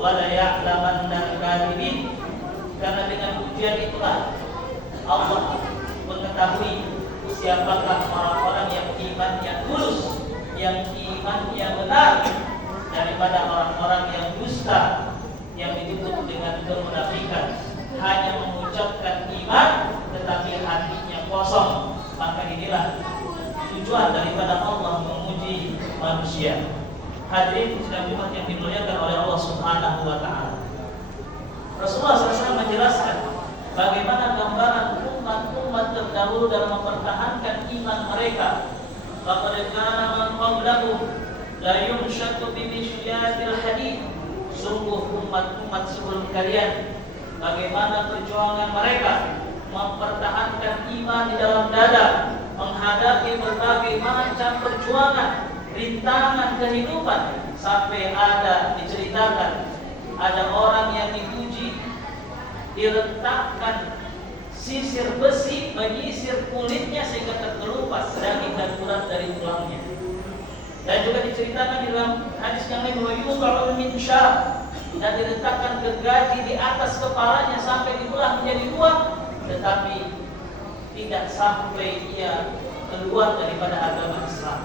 wa la ya'lamanna al-kadhibin. Karena dengan ujian itulah Allah mengetahui siapakah orang-orang yang imannya tulus, yang imannya benar, daripada orang-orang yang dusta, yang ditutup dengan kemunafikan, hanya mengucapkan iman tetapi hatinya kosong. Maka inilah tujuan daripada Allah menguji manusia. Hadirin sidang Jumat yang dimuliakan oleh Allah Subhanahu wa taala. Rasulullah SAW menjelaskan bagaimana gambaran umat-umat terdahulu dalam mempertahankan iman mereka. Laqad kana man qablakum la yunshatu bi mishyatil hadid. Sungguh umat-umat sebelum kalian, bagaimana perjuangan mereka mempertahankan iman di dalam dada, menghadapi berbagai macam perjuangan, rintangan kehidupan, sampai ada diceritakan ada orang yang diuji, diletakkan sisir besi menyisir kulitnya sehingga terkelupas daging dan urat dari tulangnya. Dan juga diceritakan di dalam hadis yang lain bahwa yudha'u min syar, dan diletakkan gergaji di atas kepalanya sampai dibelah menjadi dua, tetapi tidak sampai ia keluar daripada agama Islam.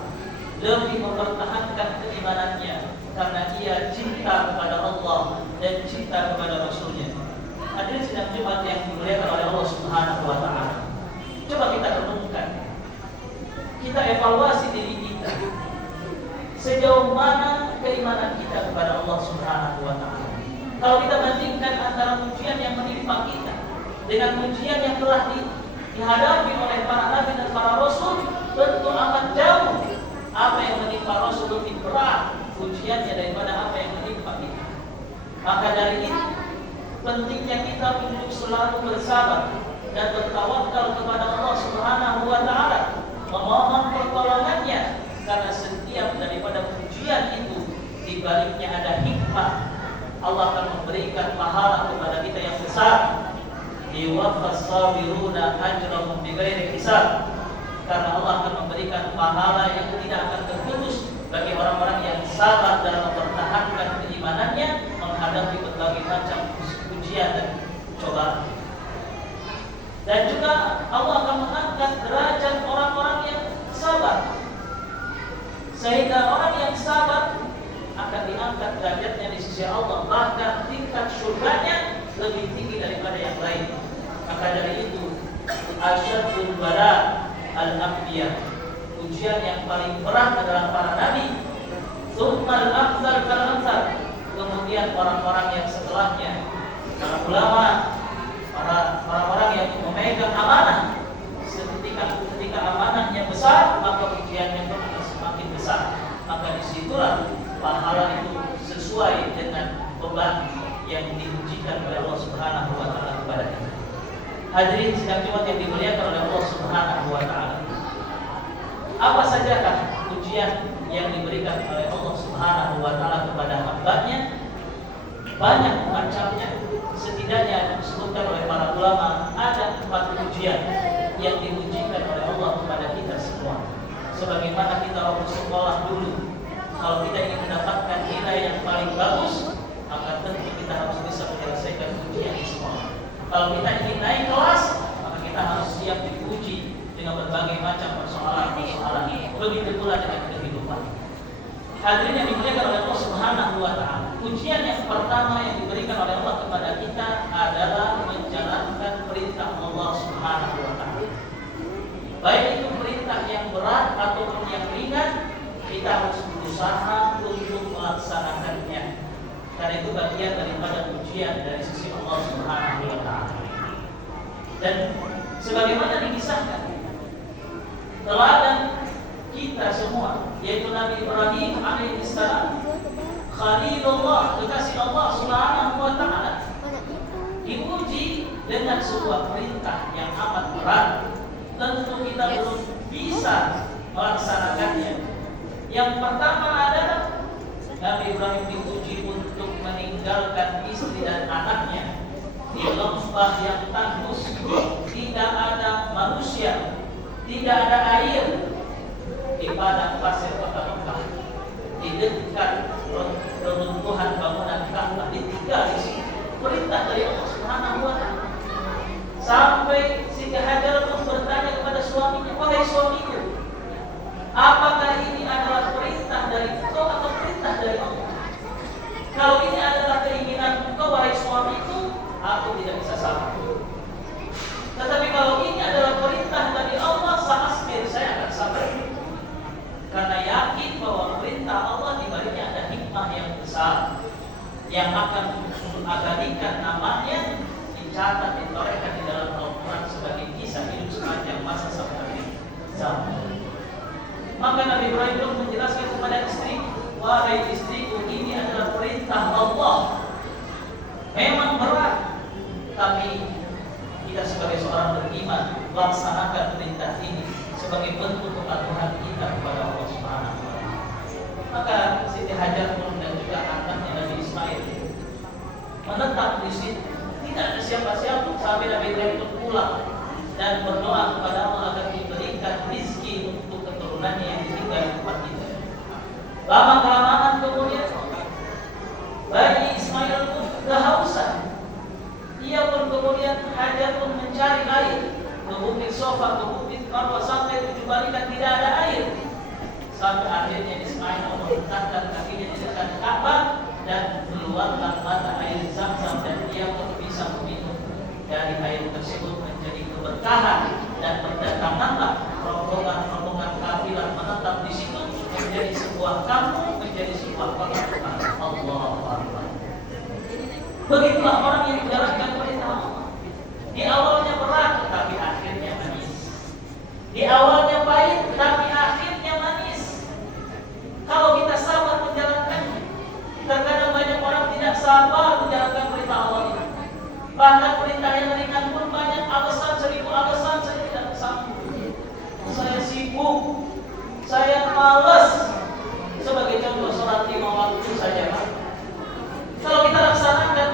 Lebih mempertahankan keimanannya karena ia cinta kepada Allah dan cinta kepada Rasulnya. Hadirin sidang Jumat yang dimuliakan oleh Allah Subhanahu wa taala. Coba kita renungkan, kita evaluasi diri kita. Sejauh mana keimanan kita kepada Allah Subhanahu wa taala? Kalau kita bandingkan antara ujian yang menimpa kita dengan ujian yang telah dihadapi oleh para nabi dan para rasul, tentu amat jauh. Apa yang menimpa Rasul lebih berat ujiannya daripada apa yang menimpa kita. Maka dari itu pentingnya kita untuk selalu bersabar dan bertawakal kepada Allah Subhanahu wa taala, memohon pertolongannya, karena setiap daripada ujian itu di baliknya ada hikmah. Allah akan memberikan pahala kepada kita yang besar. Yuwaffas sabiruna ajrahum bighairi hisab. Karena Allah akan memberikan pahala yang tidak akan terputus bagi orang-orang yang sabar dalam mempertahankan keimanannya menghadapi berbagai macam ujian dan cobaan. Dan juga Allah akan mengangkat derajat orang-orang yang sabar, sehingga orang yang sabar akan diangkat derajatnya di sisi Allah, bahkan tingkat surganya lebih tinggi daripada yang lain. Maka dari itu asyadul bala al-anbiya, ujian yang paling berat adalah para nabi, tsummal amsal fal amsal, kemudian orang-orang yang setelahnya, para ulama, para orang-orang yang memegang amanah. Ketika amanahnya besar, maka ujiannya pun semakin besar. Maka disitulah pahala itu sesuai dengan beban yang diujikan oleh Allah Subhanahu wa taala kepada kita. Hadirin sidang Jumat yang dimuliakan oleh Allah Subhanahu wa taala. Apa sajakah ujian yang diberikan oleh Allah Subhanahu wa taala kepada hamba-Nya? Banyak macamnya. Setidaknya disebutkan oleh para ulama ada 4 ujian yang diujikan oleh Allah kepada kita semua. Sebagaimana kita waktu sekolah dulu, kalau kita ingin mendapatkan nilai yang paling bagus, maka tentu kita harus bisa menyelesaikan ujian di sekolah. Kalau kita ingin naik kelas, maka kita harus siap diuji dengan berbagai macam persoalan-persoalan. Begitu pula dengan kehidupan. Hadirin yang dimuliakan oleh Allah Subhanahu wa taala. Ujian yang pertama yang diberikan oleh Allah kepada kita adalah menjalankan perintah Allah Subhanahu wa taala. Baik itu perintah yang berat ataupun yang ringan, kita harus berusaha untuk melaksanakannya. Karena itu bagian daripada ujian dari sisi Allah Subhanahu wa taala. Dan sebagaimana dikisahkan teladan kita semua, yaitu Nabi Ibrahim alaihissalam, Khalilullah, kekasih Allah Subhanahu wa taala, diuji dengan sebuah perintah yang amat berat. Tentu kita belum bisa melaksanakannya. Yang pertama adalah Nabi Ibrahim diuji untuk meninggalkan istri dan anaknya di lembah yang tandus, tidak ada manusia, tidak ada air, di padang pasir kota Mekah, di dekat runtuhan bangunan Ka'bah, di yang akan mengabadikan namanya, dicatat, ditorehkan di dalam Al-Quran sebagai kisah hidup sepanjang masa sampai akhir zaman. Maka Nabi Ibrahim pun menjelaskan kepada istri, wahai istriku, ini adalah perintah Allah. Memang berat, tapi kita sebagai seorang beriman laksanakan perintah ini sebagai bentuk kepatuhan kita kepada Allah Subhanahu wa Ta'ala. Maka Siti Hajar pun dan juga anaknya Nabi Ismail menetap di situ. Tidak ada siapa-siapa sampai Nabi Ibrahim itu pulang dan berdoa kepada Allah agar diberikan rizki untuk keturunannya yang tinggal di tempat itu. Lama kelamaan kemudian bayi Ismail pun kehausan. Ia pun kemudian Hajar pun mencari air ke bukit Sofa, ke bukit Marwah, sampai 7 kali dan tidak ada air. Sampai akhirnya Ismail meletakkan kakinya di dekat Ka'bah dan keluarlah mata air Zam-Zam, dan dia pun bisa meminum dari air tersebut menjadi keberkahan, dan berdatanganlah rombongan-rombongan kafilah menetap di situ menjadi sebuah kampung, menjadi sebuah perkampungan. Allahu Akbar. Begitulah orang yang menjalankan perintah Allah. Di awalnya berat, tetapi akhirnya manis. Di awalnya pahit, tetapi akhirnya manis. Kalau kita sabar menjalankannya. Terkadang banyak orang tidak sabar menjalankan perintah Allah ini. Bahkan perintah yang ringan pun banyak alasan, 1000 alasan saya tidak sanggup. Saya sibuk, saya malas. Sebagai contoh, sholat 5 waktu saja, Pak. Kalau kita laksanakan,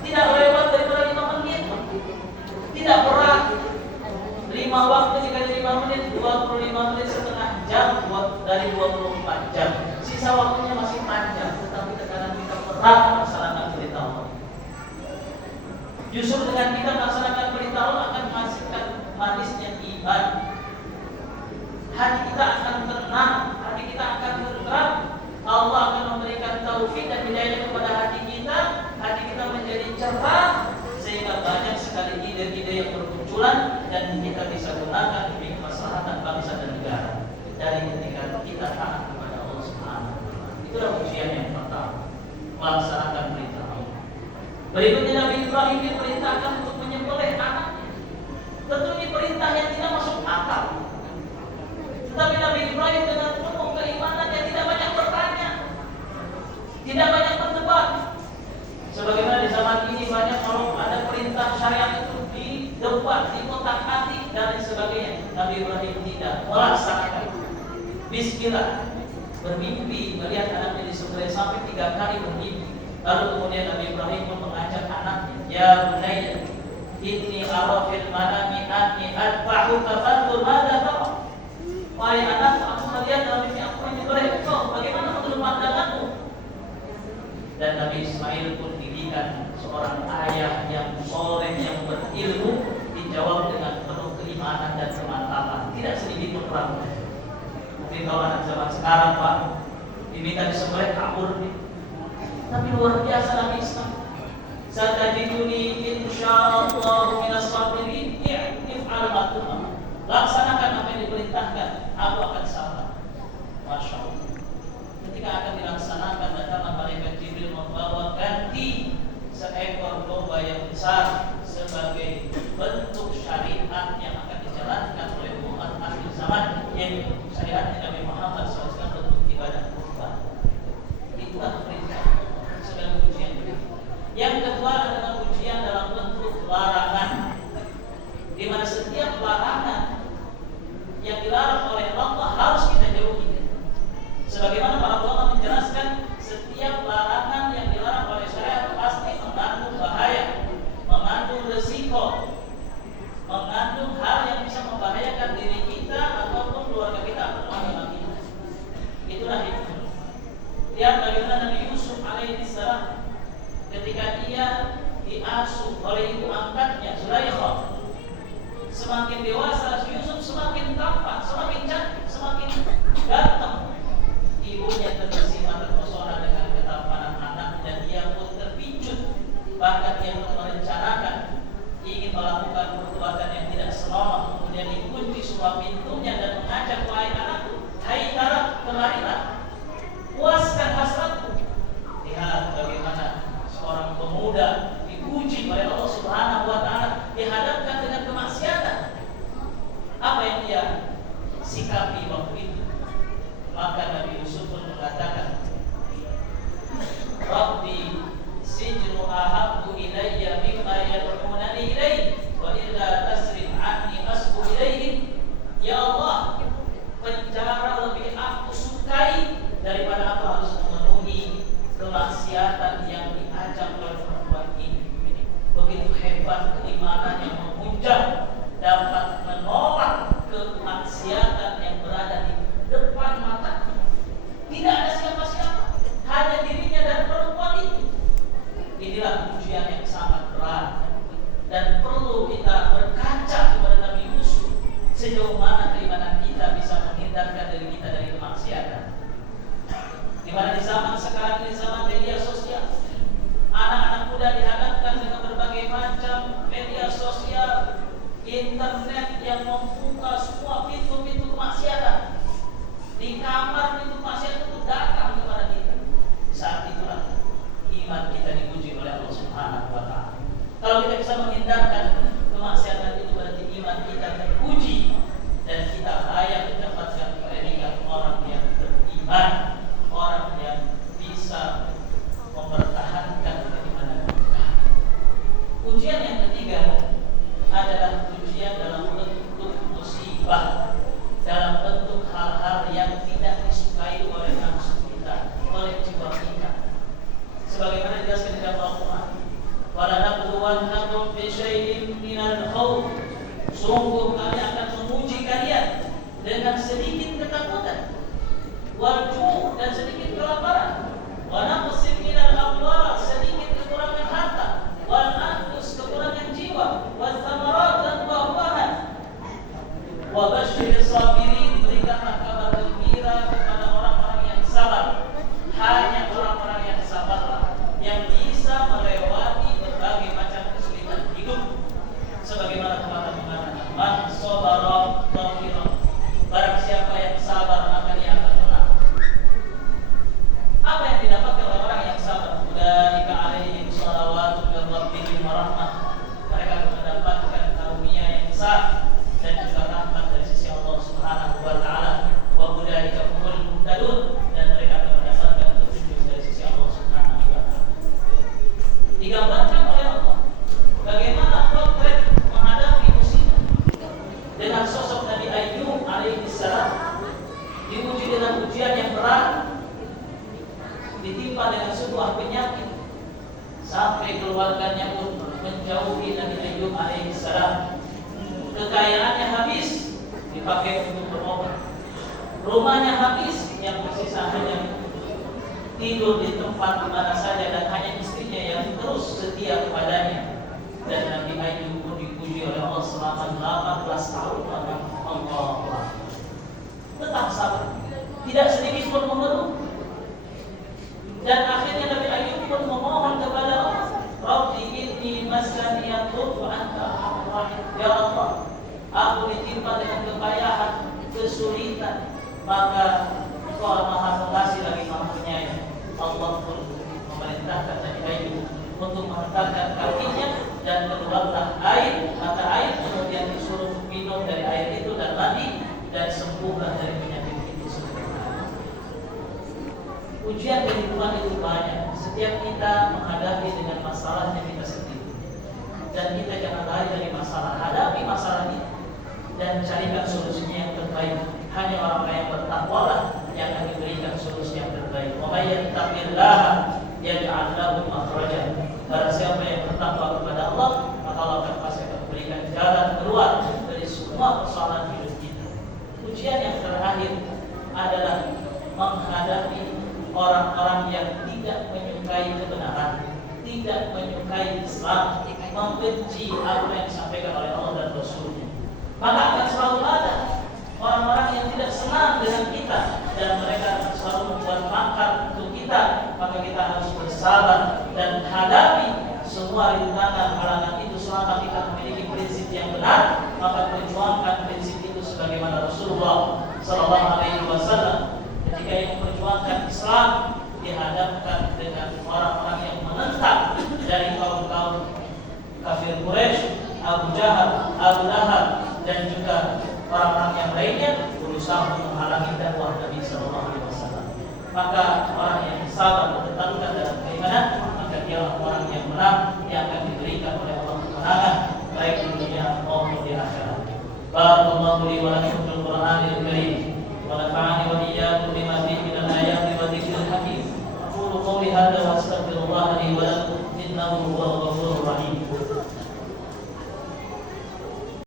tidak lewat daripada 5 menit, tidak berat. 5 waktu dikali 5 menit, 25 menit, setengah jam buat dari 24 jam. Sisa waktunya masih panjang, tetapi terkadang kita berat melaksanakan perintah Allah. Justru dengan kita melaksanakan perintah Allah akan menghasilkan manisnya iman. Hati kita akan tenang, hati kita akan tenteram. Allah akan memberikan taufik dan hidayah kepada hati kita menjadi cerah, sehingga banyak sekali ide-ide yang bermunculan dan kita bisa gunakan demi kemaslahatan bangsa dan negara dari ketika kita taat kepada Allah Subhanahu wa Ta'ala. Itulah ujian yang pertama, melaksanakan perintah Allah. Berikutnya Nabi Ibrahim diperintahkan untuk menyembelih anaknya. Tentu ini perintah yang tidak masuk akal. Tetapi Nabi Ibrahim dengan penuh keimanannya tidak banyak bertanya, tidak banyak berdebat. Sebagaimana di zaman ini banyak kalau ada perintah syariat itu didebat, dikotak-atik dan sebagainya. Nabi Ibrahim tidak melaksanakan. Bismillah, bermimpi melihat anaknya disembelih sampai 3 kali bermimpi. Lalu kemudian Nabi Ibrahim pun mengajak anaknya, ya bunayya, inni ara fil manami anni adbahuka fanzur madza tara. Wahai anak, aku melihat dalam mimpi aku menyembelih engkau, bagaimana menurut pandanganmu? Dan Nabi Ismail pun didikan seorang ayah yang soleh, yang berilmu, dijawab dengan penuh keimanan dan kemantapan, tidak sedikit pun ragu. Mungkin kalau anak zaman sekarang, Pak, diminta disembelih kabur, tapi luar biasa Nabi Ismail. Satajiduni insyaallah minas sabirin, if'al ma tu'mar. Laksanakan apa yang diperintahkan, aku akan sabar. Masya Allah. Ketika akan dilaksanakan, datanglah malaikat Jibril membawa ganti seekor domba yang besar sebagai bentuk syariat yang akan dijalankan oleh umat akhir zaman, yaitu syariat Nabi Muhammad SAW, bentuk ibadah kurban. Itulah perintah sebagai ujian. Yang kedua adalah ujian dalam bentuk larangan, di mana setiap larangan yang dilarang oleh Allah harus kita jauhi. Sebagaimana para ulama menjelaskan, setiap larangan yang dilarang oleh syariat pasti mengandung bahaya, mengandung resiko, mengandung hal yang bisa membahayakan diri kita ataupun keluarga kita atau agama kita. Itulah hikmah. Lihat bagaimana Nabi Yusuf alaihissalam ketika dia diasuh oleh ibu angkatnya Zulaikha. Semakin dewasa Yusuf semakin tampan, semakin cantik, semakin ganteng. Ibunya terkesima, terpesona dengan ketampanan anak, dan dia pun terpincut. Bahkan dia pun merencanakan ingin melakukan perbuatan yang tidak senonoh. Kemudian dikunci semua pintunya dan mengajak, wahai anakku, hai Tara, kemarilah, puaskan hasratku. Lihat bagaimana mana di zaman sekarang ini, zaman media sosial, anak-anak muda dihadapkan dengan berbagai macam media sosial, internet yang membuka semua pintu-pintu kemaksiatan. Di kamar pintu maksiat itu datang kepada kita. Saat itulah iman kita diuji oleh Allah Subhanahu wa taala. Kalau kita bisa menghindarkan kemaksiatan itu, berarti iman kita teruji dan kita layak mendapatkan predikat orang yang beriman, orang yang bisa mempertahankan keimanan kita. Ujian yang ketiga adalah ujian dalam bentuk musibah, dalam bentuk hal-hal yang tidak disukai oleh nafsu kita, oleh jiwa kita. Sebagaimana dijelaskan dalam Al-Quran, "Wala nabluwannakum bi syai'in minal khawf." Sungguh kami akan menguji kalian dengan sedikit ketakutan, wal ju' dan sedikit kelaparan, wa naqsin minal amwal, sedikit kekurangan harta, wal anfus, kekurangan jiwa, was thamarat, dan buah-buahan. Wa basyyiris sabirin, berikanlah kabar gembira kepada orang-orang yang sabar. Hanya orang-orang yang sabarlah yang bisa melewati berbagai macam kesulitan hidup. Sebagaimana Tuhan mengatakan, "Man sabara ghafira." Barang siapa yang sabar maka dia akan menang. Apa yang didapatkan oleh orang yang sabar? Ulaika 'alaihim shalawatun min rabbihim wa rahmah. Mereka akan mendapatkan karunia yang besar dan juga rahmat dari sisi Allah Subhanahu wa taala. Wa ulaika humul muhtadun, dan mereka akan mendapatkan petunjuk dari sisi Allah Subhanahu wa taala. Digambarkan oleh Allah bagaimana potret menghadapi musibah dengan sosok Nabi Ayyub alaihi salam, diuji dengan ujian yang berat, ditimpa dengan sebuah penyakit sampai keluarganya pun menjauhi Nabi Ayyub alaihi salam. Kekayaannya habis dipakai untuk berobat, rumahnya habis, yang bersisa hanya tidur di tempat di mana saja dan hanya istrinya yang terus setia kepadanya. Dan Nabi Ayyub pun dipuji oleh Allah selama 18 tahun. Allah tetap sabar, tidak sedikit pun mengeluh. Dan akhirnya Nabi Ayyub pun memohon kepada Allah, "Rabbi inni massani yadur wa anta arhamur rahim." Ya Allah, aku ditimpa dengan kepayahan, kesulitan, maka Engkau Maha Pengasih lagi Maha Penyayang. Allah pun memerintahkan Nabi Ayyub untuk menghentakkan kakinya dan keluarlah air, mata air, kemudian disuruh minum dari air itu dan mandi dan sembuhlah dari penyakit itu sempurna. Ujian dari Tuhan itu banyak. Setiap kita menghadapi dengan masalahnya kita sendiri, dan kita jangan lari dari masalah. Hadapi masalah ini dan carikan solusinya yang terbaik. Hanya orang-orang yang bertakwalah yang akan diberikan solusi yang terbaik. Wa may yattaqillaha yaj'al lahu makhraja. Barang siapa yang bertakwa kepada Allah, maka Allah akan pasti akan memberikan jalan keluar dari semua persoalan hidup kita. Ujian yang terakhir adalah menghadapi orang-orang yang tidak menyukai kebenaran, tidak menyukai Islam, membenci apa yang disampaikan oleh Allah dan Rasul-Nya. Maka akan selalu ada orang-orang yang tidak senang dengan kita, dan mereka akan selalu membuat makar untuk kita. Maka kita harus bersabar dan hadapi semua rintangan halangan itu selama kita memiliki prinsip yang benar. Maka perjuangkan prinsip itu sebagaimana Rasulullah Sallallahu Alaihi Wasallam ketika yang memperjuangkan Islam dihadapkan dengan orang-orang yang menentang dari kaum-kaum kafir Quraisy, Abu Jahal, Abu Lahab, dan juga orang-orang yang lainnya berusaha menghalangi dakwah Nabi Sallallahu Alaihi Wasallam. Maka orang yang sabar bertaruhkan dalam keimanan, maka dialah orang yang menang, yang akan diberikan oleh Allah kemenangan baik di dunia maupun di akhirat. Barakallahu li wa lakum fil Qur'anil Karim wa nafa'ani wa iyyakum bima fihi minal ayati wa dzikril hakim. Aqulu qawli hadza wa astaghfirullah li wa lakum innahu huwal